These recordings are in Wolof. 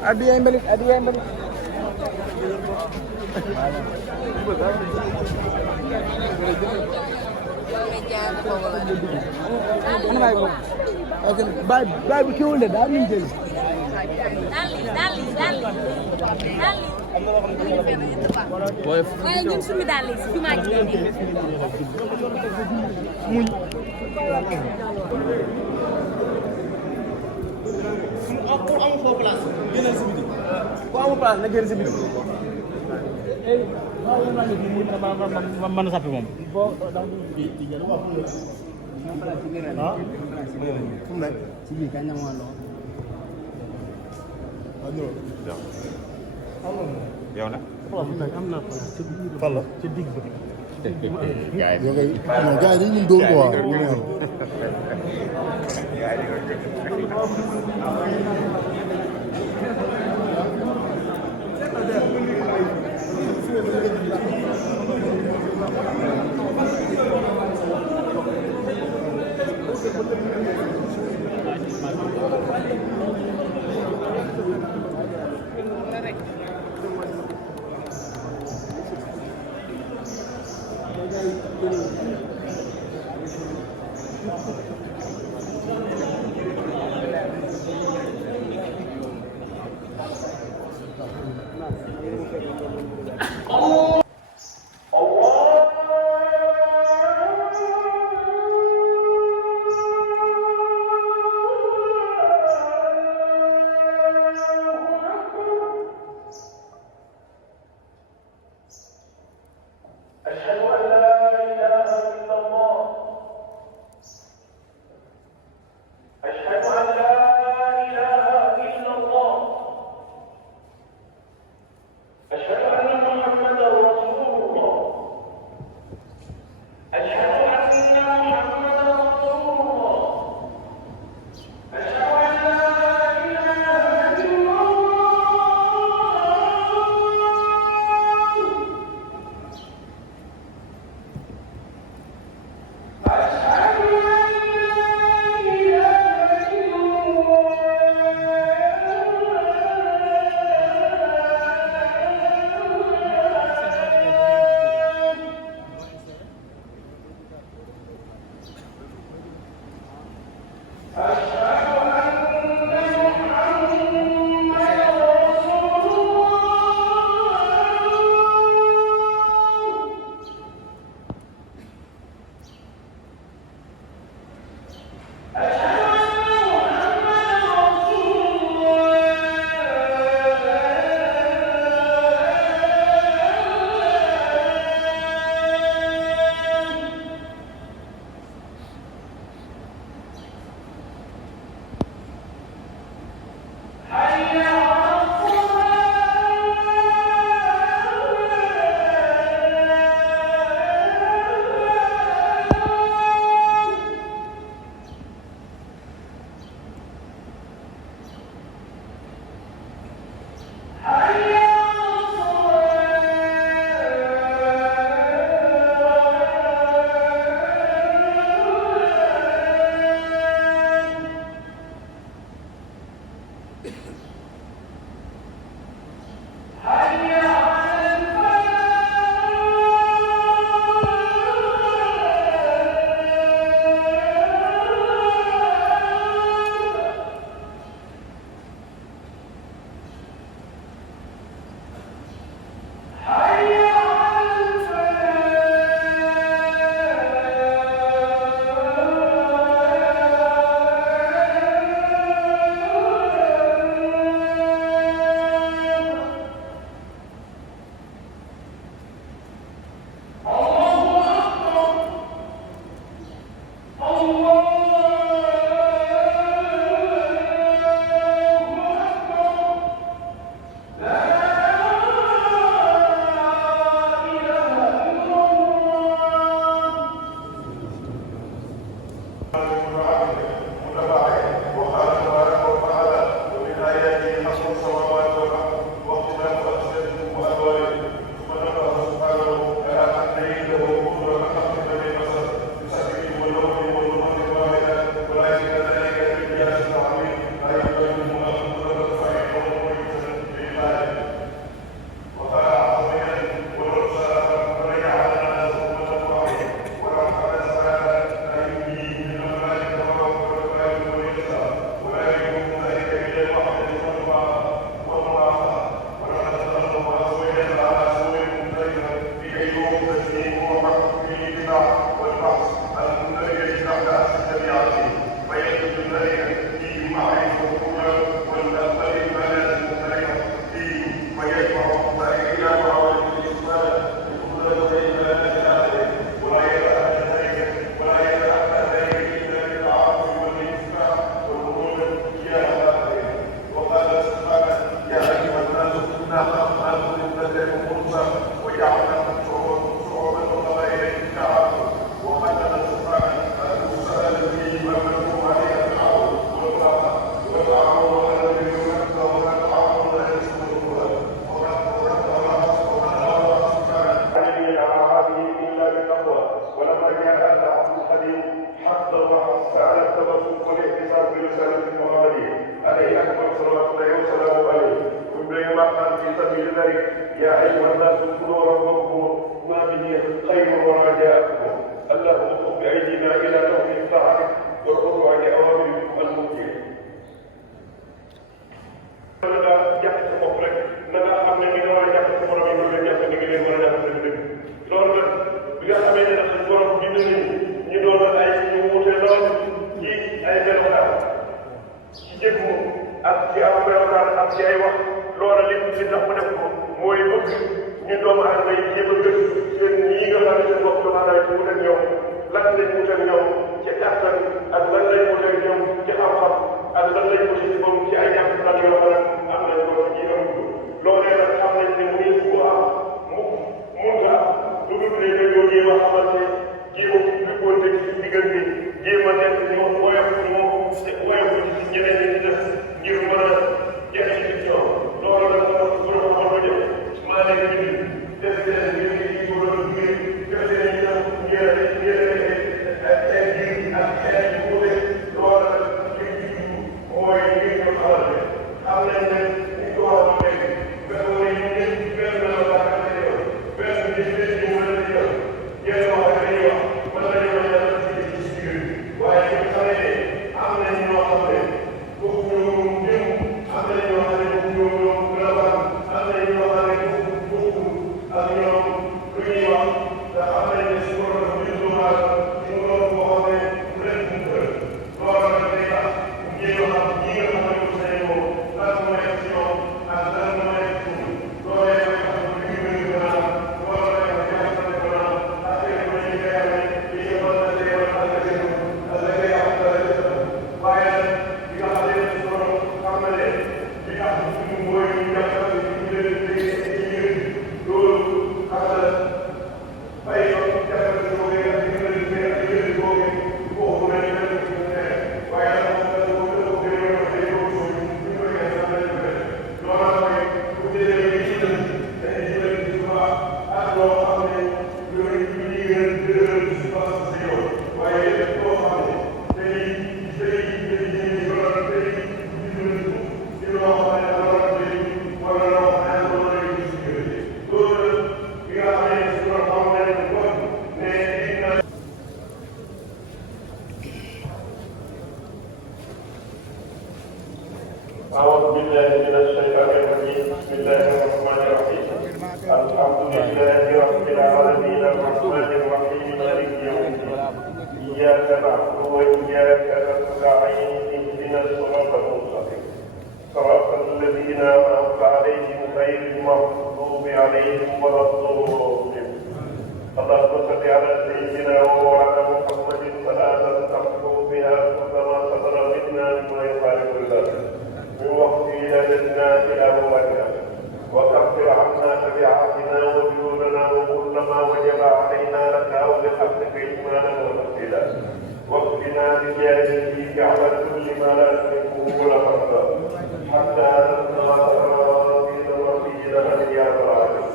Adiya yang balik, adiya yang balik. Baay bu kiwul de daa ñu jël. Dali. Waaye ñun suñu dàll yi si jumaa ji la nekk. Muñ. Ku amul foofu place génnal si biti. Ku amul place na génn si biti. man a sappi moom. Ah. Fu mu nekk. ci biir kañ la ma wàllu. yow nag. am naa ko ci biir. Fan la. ci digg ba. gars yi dañuy dóor ko waaw. يا أنت عبد القديم حتى مع السعادة التبسم والاحتساب برسالة محمدية عليه أكبر صلوات الله وسلامه عليه وبين ما قال في سبيل ذلك يا أيها الناس اذكروا ربكم ما به خير ورجاءكم اللهم خذ بأيدينا إلى توفيق طاعتك والخضوع لأوامركم المنكرة. jàpp sa bopp rek na nga xam ne ni nga war a jàpp sa borom yi nga leen jàpp ni nga leen war a jàpp dëgg dëgg loolu nag bi nga xamee ne nag suñ borom bind nañu ñu doon ay ñu wuute lool ci ay melokaan ci jëmm ak ci am melokaan ak ci ay wax loola li tax mu def ko mooy bëgg ñu doomu aadama yi jéem a gës seen ñii nga xam ne seen bopp doomu aadama yi mu wuteeg ñoom lan lañ wuteeg ñoom ci kàttan ak lan lañ wuteeg ñoom ci xam-xam ak lan lañ wuteeg ci moom ci ay jàppal yoo xam ne am nañ ko ci am loolee nag xam nañ ne muy bu am mun nga lu dul ne dañoo jéem a xamante jéem a jubboonte ci diggante jéem a nekk ñoo woyof ci ñeneen ñi ci def ngir mën a jëriñ ci ñoom loolu nag moo gën a xamal ko jëf maa leen bind def leen ngir ci ko doon ngir def leen ñu nag ngir ay ngir ak ay wuute loolu nag ngir jubbu mooy ngir ñu xamante xam nañ ne ñu ko wax léegi benn mooy ñu ngi benn la wax ak yow benn bi ñu leen ñu mën a yow yéen wax ak yow mën nañu wax yàlla ci biir waaye ñu xamee ne am nañ ñoo xam ne foofu ñoom jëm am nañ ñoo xam ne foofu ñoom gën a baax am nañ ñoo xam ne foofu ak ñoom lu ñuy wax te xam nañ ne su borom bi ñu doon ñu doon boo xam ne bu leen mu kër loolu nag day tax ñi nga xam ne moom lan mooy ci ñoom ak lan mooy ci ñun loolee mooy xam ne li ñu gën a loolu mooy xam ne gën a ak ay ko ñu koy amee li ñu mën a dee wala ak ay ak ay am waaye nag li nga xam ne ci borom xam na ne li tax ñu mooy ñu jàppal ñu leen liggéey ci ñun loolu xam na fay ko jàppal ci boobu ak ñu leen liggéey ak ñu leen boobu boobu nañ leen waaye nag أعوذ بالله من الشيطان الرجيم بسم الله الرحمن الرحيم الحمد لله رب العالمين الرحمن الرحيم مالك يوم الدين إياك نعبد وإياك نستعين اهدنا الصراط المستقيم صراط الذين أنعمت عليهم غير المغضوب عليهم ولا الضالين اللهم صل على سيدنا وعلى محمد صلاة تمحو بها كل ما صدر منا مما يخالف ذلك من وقت إلى إلى موتنا وكفر عنا تبعاتنا وجودنا وكل ما وجب علينا لك أو لحقك إيمانا وتفصيلا واكفنا بجاهه على كل ما لا تملكه ولا ترضى حتى نسمع راضين مرضينا يا رب العالمين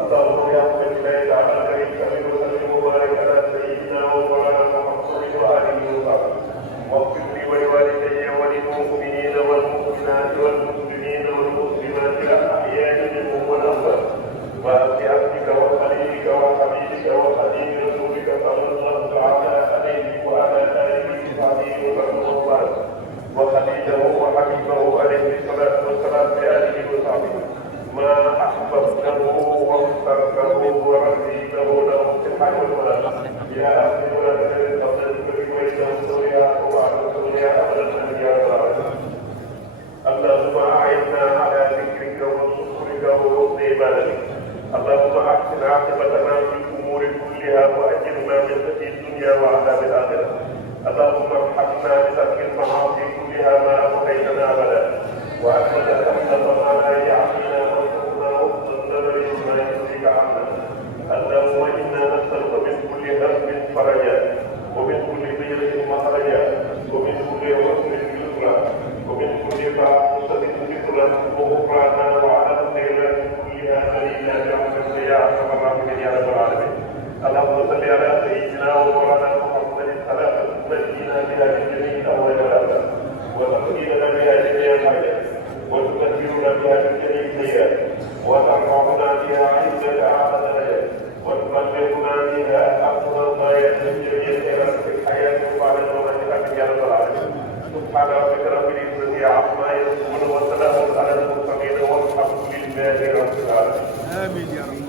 اللهم يا رب الليل على كريم وسلم وبارك على سيدنا ومولانا محمد وآله وصحبه واغفر لي ولوالدي وللمؤمنين والمؤمنات والمسلمين والمسلمات الأحياء منهم والأموات وبعبدك وخليلك وحبيبك وخليل رسولك صلى الله تعالى عليه وعلى آله وصحبه وسلم وخليله وحبيبه عليه الصلاة والسلام بآله وصحبه ما أحببته واخترته ورضيته له في الحي والملك يا أهل ولد تقدم وجهه يا وعلى يا أبدا يا رب اللهم أعنا على ذكرك وشكرك وحسن عبادتك اللهم أحسن عاقبتنا في الأمور كلها وأجرنا من خزي الدنيا وعذاب الآخرة اللهم ارحمنا بترك المعاصي كلها ما أبقيتنا أبدا وأكمل تحت ما لا يعصينا وارزقنا وحسن النظر ما يرضيك عنا اللهم إنا نسألك من كل هم فرجا ومن كل ضيق مخرجا ومن كل حسن يسرا ومن كل فاحشة ذكرا وغفرانا وعلى الخيرات كلها دليلا برحمتك يا أرحم الراحمين يا رب العالمين اللهم صل على سيدنا تهدينا بها في جميع الأمور والآفات وتقضينا بها جميع الحاجات وتكفرنا بها من جميع السيئات وترفعنا بها عندك أعلى درجات وتبلغنا بها أفضل الغايات من جميع الخيرات في الحياة وبعد الممات يا رب العالمين. سبحان ربك رب العزة عما يصفون وسلام على المرسلين والحمد لله رب العالمين. آمين يا رب.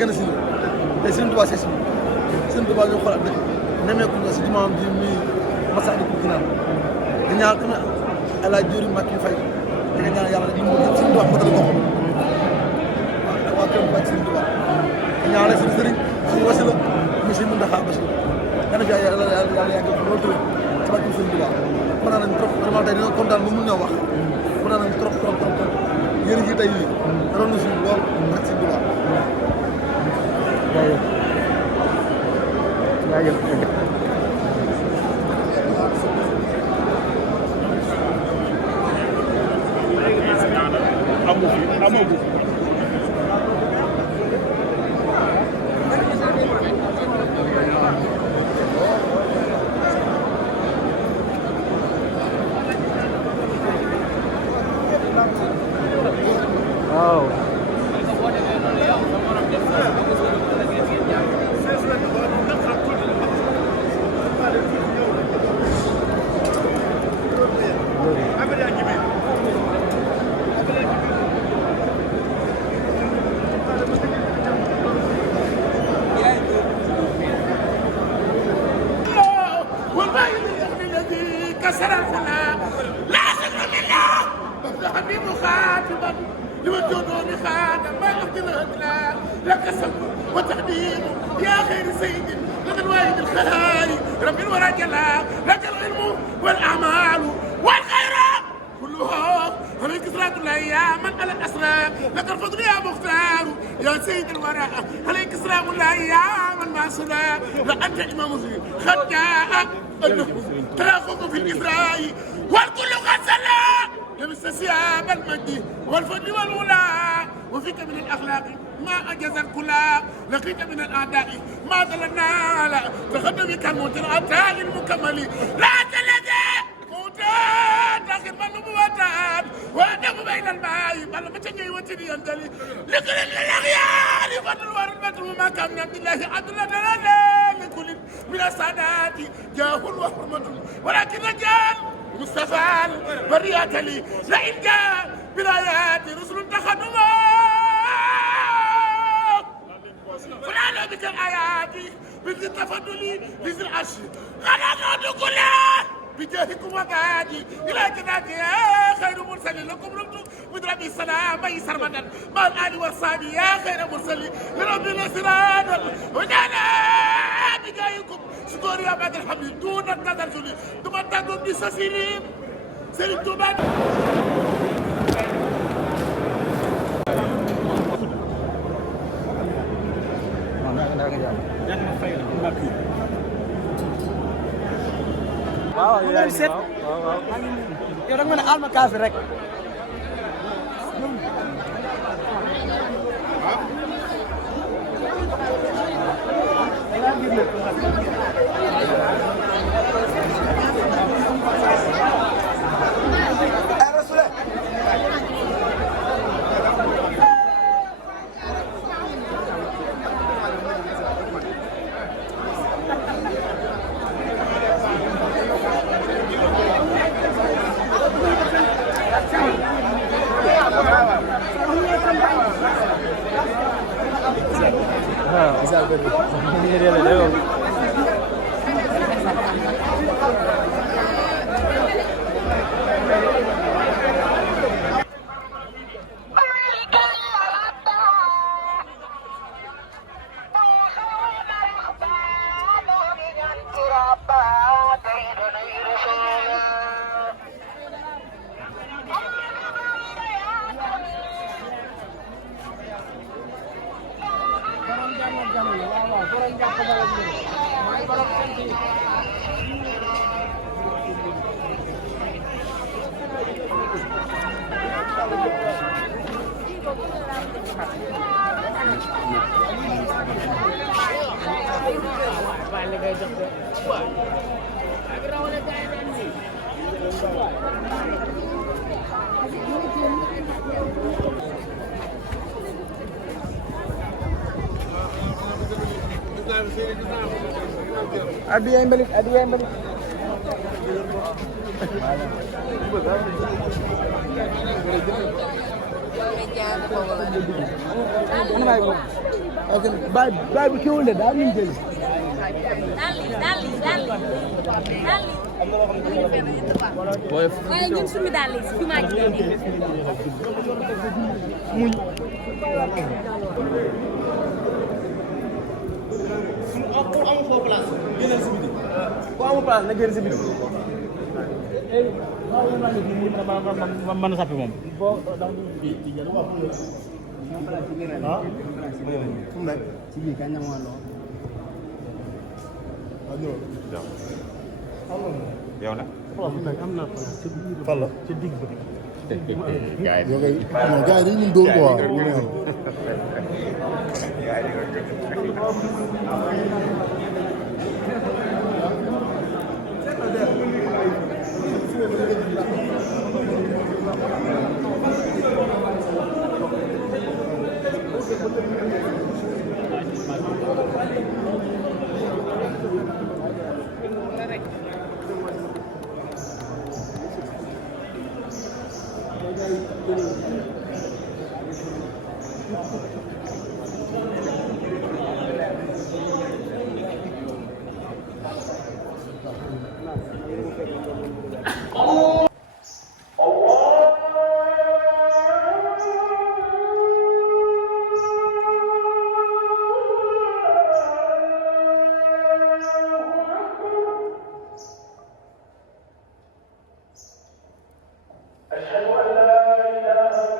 gën a si te Sëriñ Tuubaa sees Sëriñ Tuubaa ñu xoolaat dëkk nemeeku nga si jumaam ji muy Masaalikul Jinaan di ñaan ku ne El Hadj Diori Mbacke Faye di nga ñaan yàlla li mu bëgg Sëriñ Tuubaa matal ko waaw waa kër Mbacke Sëriñ Tuubaa di ñaanal suñu sëriñ suñu wasila muy Sëriñ Mountakha Bassirou yàlla fi yàlla yàgg loolu tëwee ci barke Sëriñ Tuubaa kontaan nañ trop vraiment tey dina kontaan ba mun ñoo wax kontaan nañ trop trop trop trop yéen gi tey yii daroon na suñu lool ak Sëriñ Tuubaa jaajëf amu fi waaw لك سلم وتقديم يا خير سيد لك الواحد الخلائق رب الورى جلا لك العلم والاعمال والخيرات كلها عليك صلاة الله يا من على الاسرار لك الفضل يا مختار يا سيد الورى عليك سلام الله يا من ما صلى لانت امام مسلم قد جاء ترافق في الاسراء والكل قد صلى لبس ثياب المجد والفضل والولا وفيك من الاخلاق ما أجاز الكلا لقيت من الأعداء ما ظلنا لا تقدم كالموت الأتاء المكمل لا تلدي موتان داخل من نبوتان وأدم بين الماء بل متجي وتني يندلي لكل الأغيار يفضل ورد وما كان من عبد الله عدل لكل من السادات جاه وحرمة ولكن رجال مصطفى البرية لي لئن جاء برايات رسل تخدما فنعلم بك الآيات بذي التفضل بذي العشر غنى كلها بجاهكم وبادي إلى جناتي يا خير مرسل لكم رمت مدرب السلام أي سرمدا مع الآل والصحابي يا خير مرسل لرب الأسرار وجعل بجاهكم شكور يا بعد الحمد دون التزلزل ثم تدون بسسيرين سيرين توبان waaw yow yaa ngi set yow da nga mën a alma kaas rek. Adiya mbalit bay bu kiwul de daal ñu jël waaye ñun suñu daal yi si jumaa ji lay nekk. muñ ku amul foofu place génnal si biti ku amul place na génn si biti mën a sappi moom. ah fu mu nekk ci biir kañ la mu àndoo. yow nag. fu mu nekk am naa place ci biir. fan la ci digg ba. gars yi dañu mën dóor quoi أشهد أن لا إله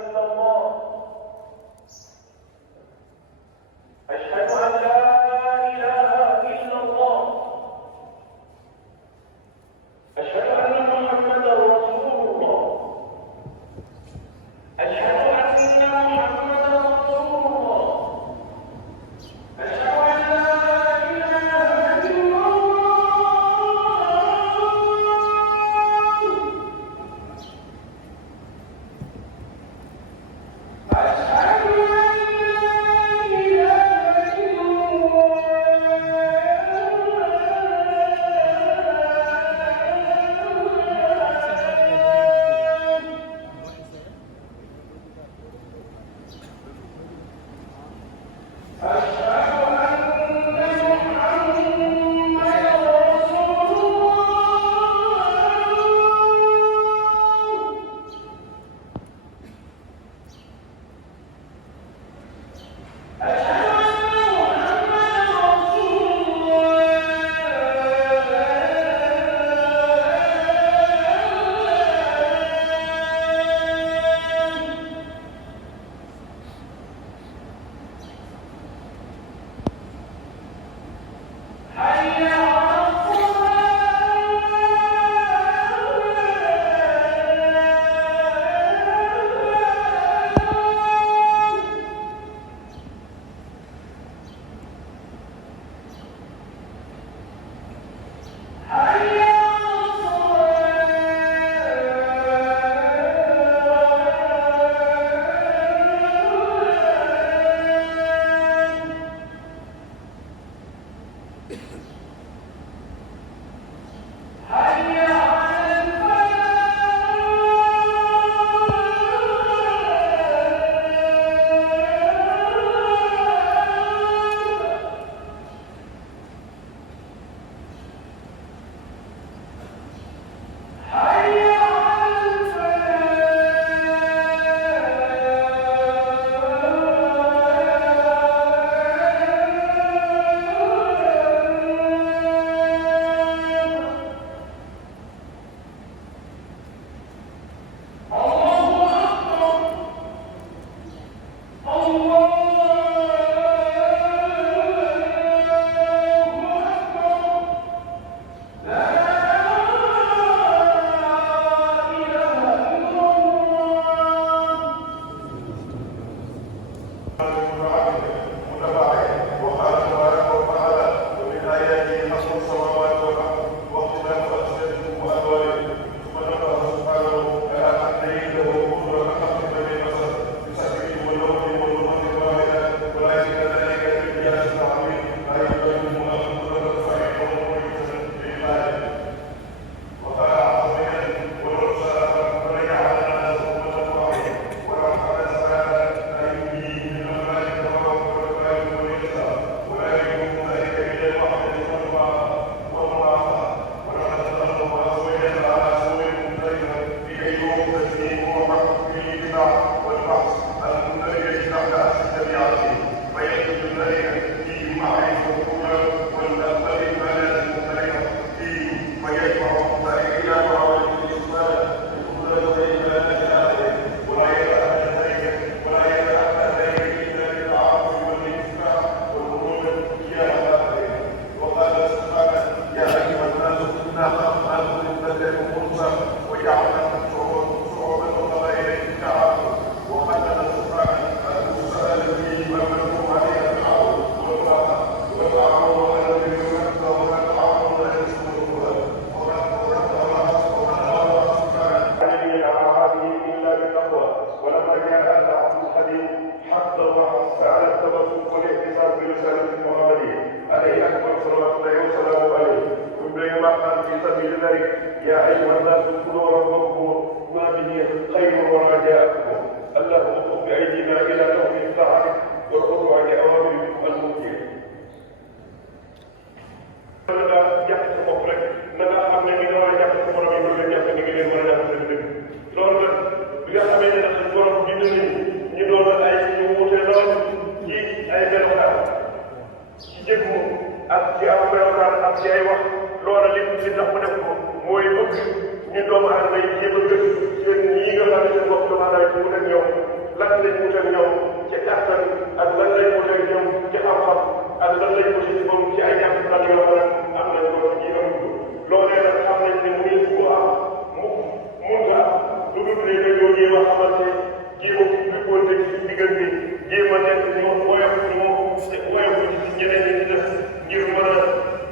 ذلك يا أيها الناس اذكروا ربكم ما به خير ورجاءكم اللهم خذ بأيدينا إلى توحيد طاعتك والخضوع لأوامركم المنكر. jàpp sa bopp rek na nga xam ne ni nga war a jàpp sa borom yi nga jàpp ni nga leen war a jàpp dëgg dëgg loolu nag bi nga xamee ne suñ borom bind nañu ñu doon ay ñu wute lool ci ay melokaan ci jëmm ak ci aw melokaan ak ci ay wax loola li tax mu def ko mooy bëgg ñu doomu aadama yi jéem a gën seen yi nga xam ne seen bopp doomu aadama yi wut ak ñoom lan lañ wut ak ñoom ci kàttan ak lan lañ wut ak ñoom ci xam-xam ak lan lañ wut ci moom ci ay jàpp yoo xam ne am nañ ko ci am loolee nag xam nañ ne muy bu am mun nga lu dul ne dañoo jéem a xamante jéem a jubboonte ci diggante jéem a nekk ñu woyof ñu woyof ci ñeneen ñi di def ngir mën a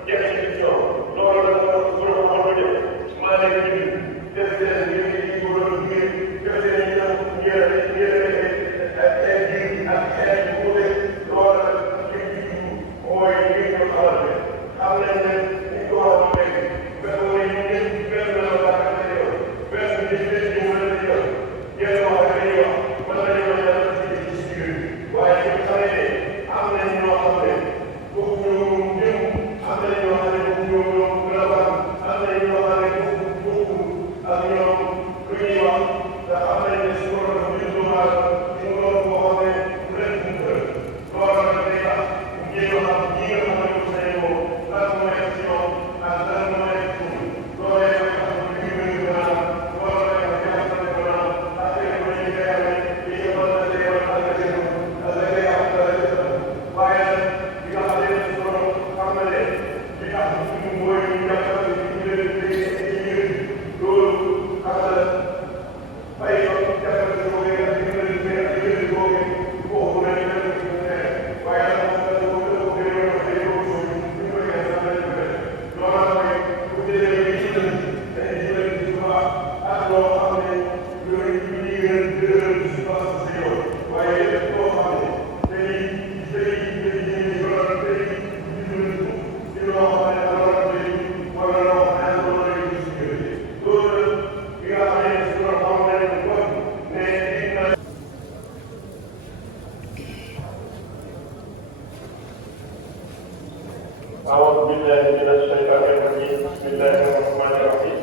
jëriñ ci ñoom loolu nag moo ko mën a def maa leen di def leen ngir ci ko doon ngir def leen ñu def ngir ay ngir ak ay wuute loolu nag li ci mooy ngir ñu xamante xam nañ ne ñu ko wax léegi benn mooy ñu ngi benn melokaan ak ay yoon benn nit ñi ñu mën a yoon yenn wax ak ay yoon mën nañu wax dara ci biir waaye ñu xamee ne am nañ ñoo xam ne foofu ñu jëm am nañ ñoo xam ne foofu ñoom melokaan am nañ ñoo xam ne foofu ak ñoom lu ñuy wax te xam nañ ne su ko doon ñu doon mu doon boo xam ne bu leen loolu nag day tax ñu xam ñi nga xam ne say moom lan moo nekk ci ñoom ak lan moo nekk ci ñoom loolee mooy tax ñu ngi bëgg maanaam loolu mooy tax ñu xam ne maanaam ak seen ko ñu koy amee li nga mën a dee wala ak seen ak la ngay am dara waaye nag li nga xam ne ci borom xam na ne li tax ñu mooy ñu jàppal ñu leen di loolu xam na bay yoon jàppal ci boobu nga ci leen di boobu boobu nañ waaye nag moom la ko gën a gën a loolu mooy bu dee ci dañuy jëlee ci suba ak loo xam ne yooyu ñu ngi gën a dëgëral ci suba si yow waaye lépp loo xam ne day loo xam ne loo wala loo xam ne loolu lay gis loolu bi nga xam ne si loolu xam nga ne ko ne أعوذ بالله من الشيطان الرجيم بسم الله الرحمن الرحيم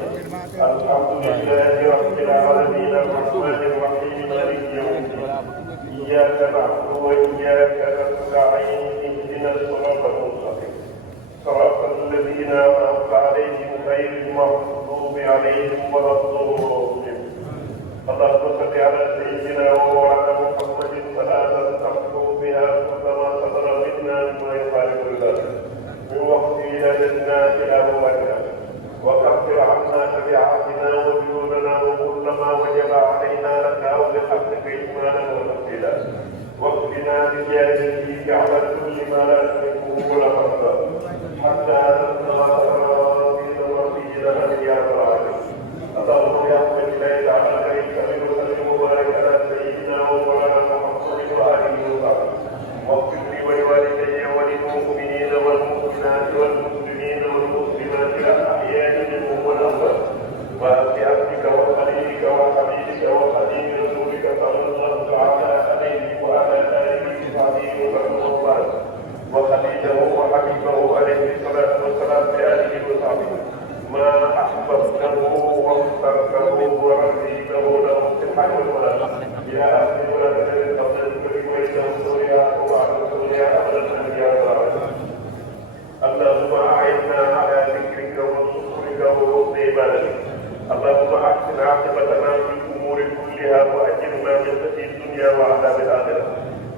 الحمد لله رب العالمين الرحمن الرحيم مالك يوم الدين إياك نعبد وإياك نستعين اهدنا الصراط المستقيم صراط الذين أنعمت عليهم غير المغضوب عليهم ولا الضالين اللهم صل على سيدنا وعلى محمد صلاة تمحو بها كل ما صدر منا مما يخالف ذلك من وقت ولادتنا إلى موتنا وكفر عنا تبعاتنا وجودنا وكل ما وجب علينا لك أو لحقك إيمانا وتفصيلا واكفنا بجاهه على كل ما لا تملكه ولا تقدر حتى نصنع راضين مرضينا يا رب العالمين اللهم يا من لا يجعل عليك من وسلم وبارك على سيدنا ومولانا محمد وآله وصحبه واغفر لي ولوالدي وللمؤمنين والمؤمنات والمسلمين والمسلمات الأحياء منهم والأموات وبعبدك وخليلك وحبيبك وخليل رسولك صلى الله تعالى عليه وعلى آله وصحبه وسلم وخليله وحبيبه عليه الصلاة والسلام بآله وصحبه ما أحببته واخترته ورضيته له في الحي والولد يا أهل ولد الكريم وإنه يا اللهم أعنا على ذكرك وشكرك وحسن عبادتك اللهم أحسن عاقبتنا في الأمور كلها وأجرنا من خزي الدنيا وعذاب الآخرة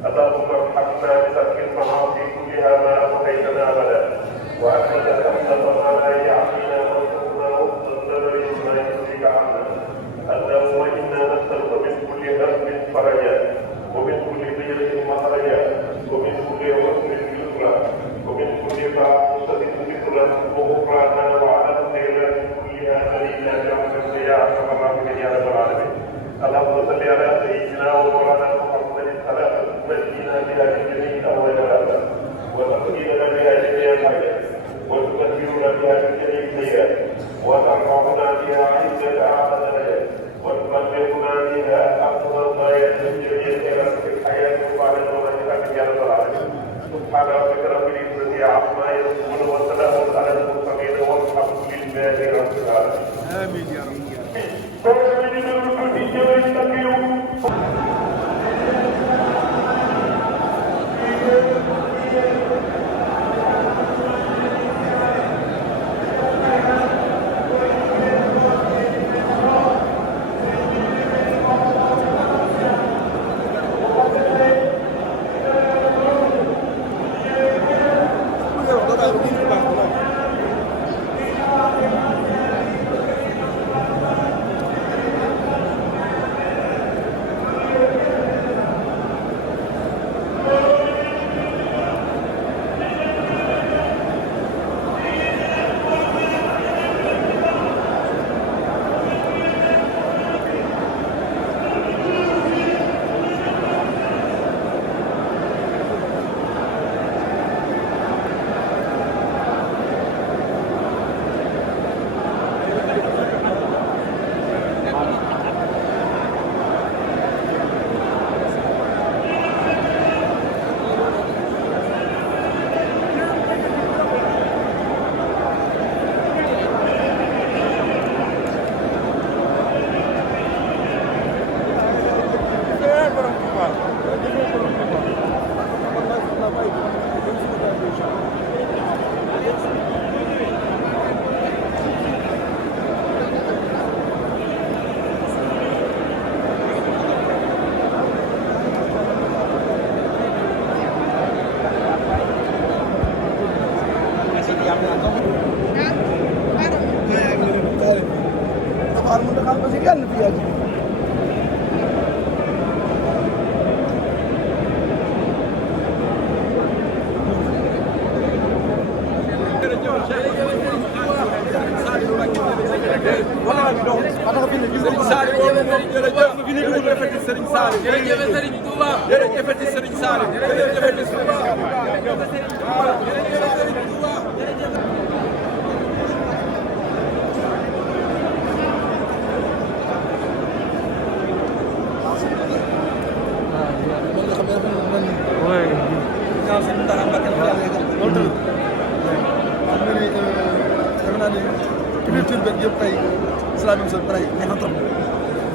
اللهم ارحمنا بترك المعاصي كلها ما أبقيتنا أبدا وأنت تحفظنا لا يعصينا وارزقنا وحسن النظر ما يرضيك عنا اللهم إنا نسألك من كل هم فرجا ومن كل ضيق مخرجا ومن كل حسن يسرا ومن كل فاحشة ذكرا وغفرانا وعلى الخيرات كلها دليلا برحمتك يا أرحم الراحمين يا رب العالمين اللهم صل على سيدنا ومولانا محمد صلاة تنجينا بها من جميع الأهوال والآفات وتقضي رب العزة عما يصفون وسلام على المرسلين والحمد لله رب العالمين. آمين يا رب.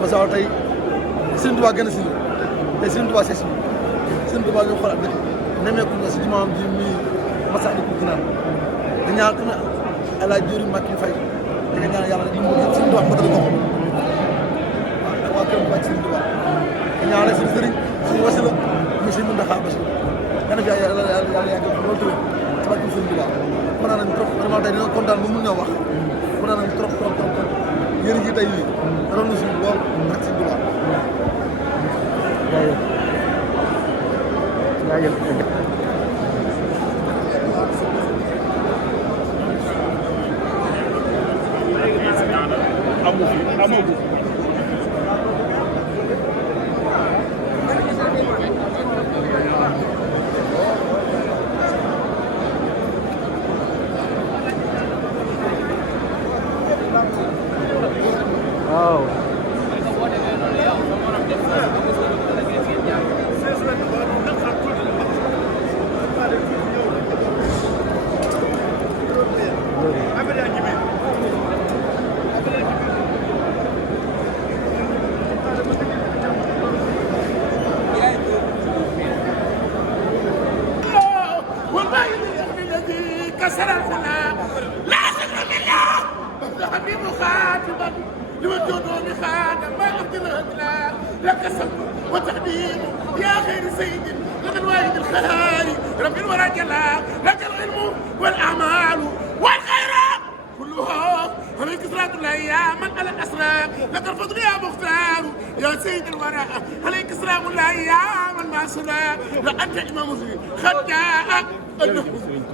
parce que tey Sëriñ Tuubaa gën a si tey Sëriñ Tuubaa sees bi Sëriñ Tuubaa ñu xoolaat dëkk nemmeeku na si jumaam ji muy Masaalikul Jinaan di ñaan ku ne El Hadj Diori Mbacké Faye di nga ñaan yàlla li mu bëgg Sëriñ Tuubaa matal ko waaw ak waa këram wàcc Sëriñ Tuubaa di ñaanal suñu sëriñ suñu wasila monsieur Mountakha Bassirou gën a fi yàlla yàgg loolu tamit ci barke Sëriñ Tuubaa kontaan nañ trop vraiment tey dañoo kontaan ba mun ñoo wax kontaan nañ trop trop trop trop yéen gi tey lii daroon na suñu lool ak Sëriñ Tuubaa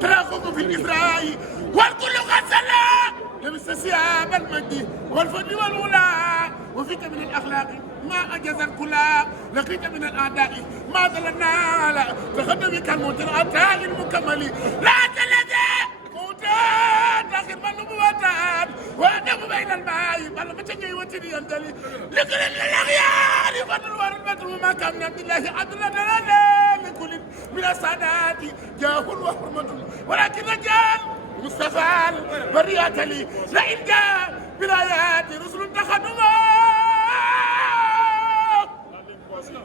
تراخص في الإسراء والكل قد سلى لبس ثياب المجد والفضل والغلا وفيك من الأخلاق ما أجاز الكلا لقيت من الأعداء ما ظلنا لا تخدم بك المترعتاء المكمل لا تلذي موتات لكن من نبوتات وأدب بين الماء بل متجي وتدي يندلي لكن الأغيار يفضل ورد بدر وما كان من عبد الله عبد الله من كل بلا سادات جاه وحرمة ولكن رجال مصطفى البريات لي لئن جاء بلايات رسل تخدما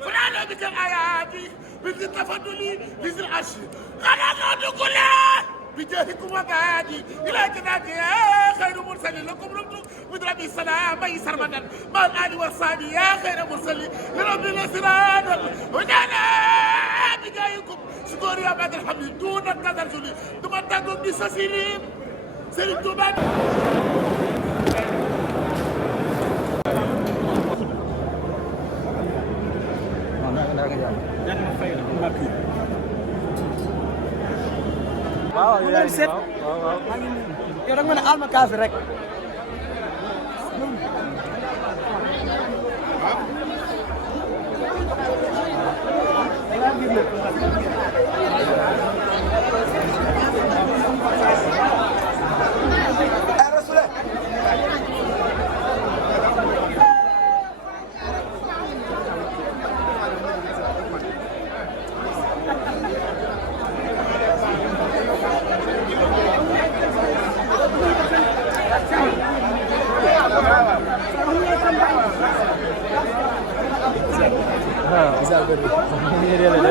فنعلم بك الآيات مثل التفضل مثل العرش غنى كلها بجاهكم وبادي إلى جناتي يا خير مرسل لكم رمت من ربي السلام أي سرمدا مع الآل والصحابي يا خير مرسل لرب الأسرار وجانا بجاهكم شكور يا بعد الحمد دون التزلزل ثم تقوم بسسيرهم سلمت بعد waaw yow da nga mën a alma kaas rek. waaw